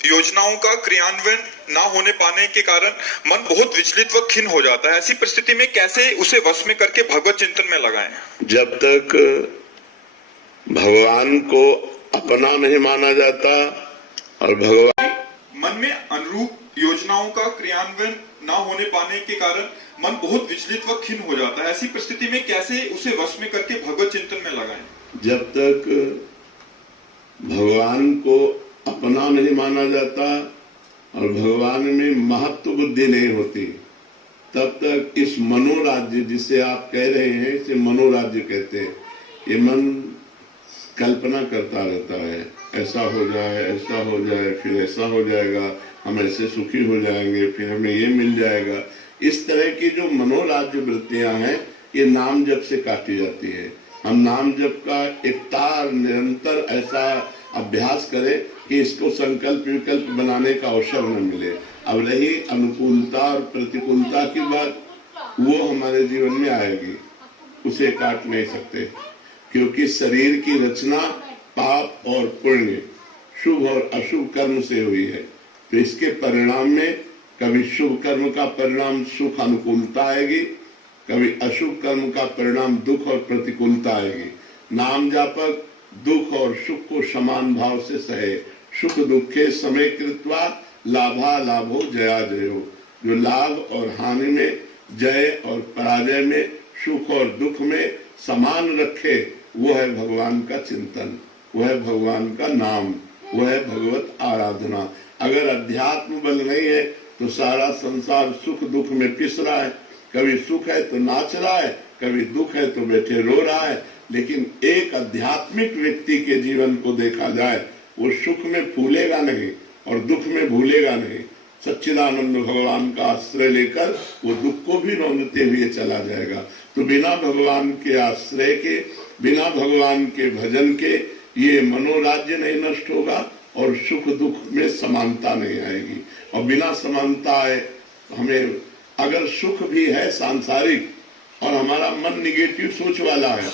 योजनाओं का क्रियान्वयन ना होने पाने के कारण मन बहुत विचलित व खिन्न हो जाता है। ऐसी परिस्थिति में कैसे उसे वश में करके भगवत चिंतन में लगाएं? जब तक भगवान को अपना नहीं माना जाता और भगवान मन में अनुरूप योजनाओं का क्रियान्वयन ना होने पाने के कारण मन बहुत विचलित व खिन्न हो जाता है। ऐसी परिस्थिति में कैसे उसे वश में करके भगवत चिंतन में लगाएं? जब तक भगवान को अपना नहीं माना जाता और भगवान में महत्व बुद्धि नहीं होती, तब तक इस मनोराज्य जिसे आप कह रहे हैं, इसे मनोराज्य कहते हैं। ये मन कल्पना करता रहता है, ऐसा हो जाए, फिर ऐसा हो जाएगा, हम ऐसे सुखी हो जाएंगे, फिर हमें ये मिल जाएगा। इस तरह की जो मनोराज्य वृत्तियां हैं, ये नाम जप से काटी जाती है। हम नाम जप का एक तार निरंतर ऐसा अभ्यास करें कि इसको संकल्प विकल्प बनाने का अवसर न मिले। अब रही अनुकूलता और प्रतिकूलता की बात, वो हमारे जीवन में आएगी, उसे काट नहीं सकते, क्योंकि शरीर की रचना पाप और पुण्य, शुभ और अशुभ कर्म से हुई है। तो इसके परिणाम में कभी शुभ कर्म का परिणाम सुख अनुकूलता आएगी, कभी अशुभ कर्म का परिणाम दुख और प्रतिकूलता आएगी। नाम जापक दुख और सुख को समान भाव से सहे, सुख दुखे समय कृत्वा लाभा लाभो जया जयो। जो लाभ और हानि में, जय और पराजय में, सुख और दुख में समान रखे, वो है भगवान का चिंतन, वो है भगवान का नाम, वो है भगवत आराधना। अगर अध्यात्म बल नहीं है तो सारा संसार सुख दुख में पिस रहा है। कभी सुख है तो नाच रहा है, कभी दुख है तो बैठे रो रहा है। लेकिन एक आध्यात्मिक व्यक्ति के जीवन को देखा जाए, वो सुख में फूलेगा नहीं और दुख में भूलेगा नहीं। सच्चिदानंद भगवान का आश्रय लेकर वो दुख को भी रौंदते हुए चला जाएगा। तो बिना भगवान के आश्रय के, बिना भगवान के भजन के ये मनोराज्य नहीं नष्ट होगा और सुख दुख में समानता नहीं आएगी। और बिना समानता आए, हमें अगर सुख भी है सांसारिक और हमारा मन निगेटिव सोच वाला है,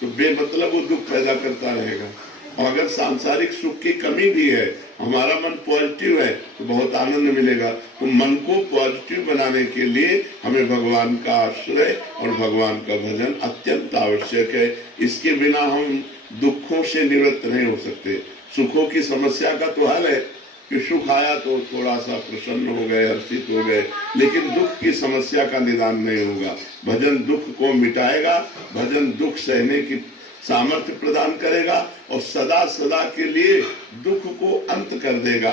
तो बेमतलब वो दुख पैदा करता रहेगा। और अगर सांसारिक सुख की कमी भी है, हमारा मन पॉजिटिव है, तो बहुत आनंद मिलेगा। तो मन को पॉजिटिव बनाने के लिए हमें भगवान का आश्रय और भगवान का भजन अत्यंत आवश्यक है। इसके बिना हम दुखों से निवृत्त नहीं हो सकते। सुखों की समस्या का तो हल है कि सुख आया तो थोड़ा सा प्रसन्न हो गए, हर्षित हो गए, लेकिन दुख की समस्या का निदान नहीं होगा। भजन दुख को मिटाएगा, भजन दुख सहने की सामर्थ्य प्रदान करेगा और सदा सदा के लिए दुख को अंत कर देगा।